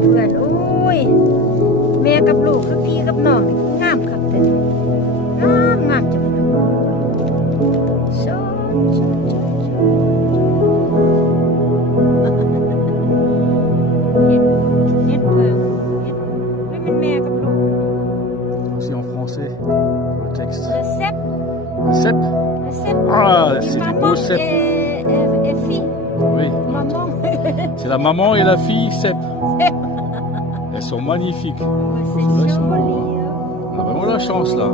เพื่อนๆโอ้ยแม่กับลูกคือพี่กับน้องงามครับแต่งามจังชเฮ็ดเพิ่งเฮ็ดไม่เป็นแม่กับลูก Aussi en français, le texte. Le cep Le cep. le cep Ah, et c'est du maman beau cep. et fille Oui. maman C'est la maman et la fille cep. Elles sont magnifiques. c'est Ceux-là, ils sont joli beaux, hein. On a vraiment la chance là.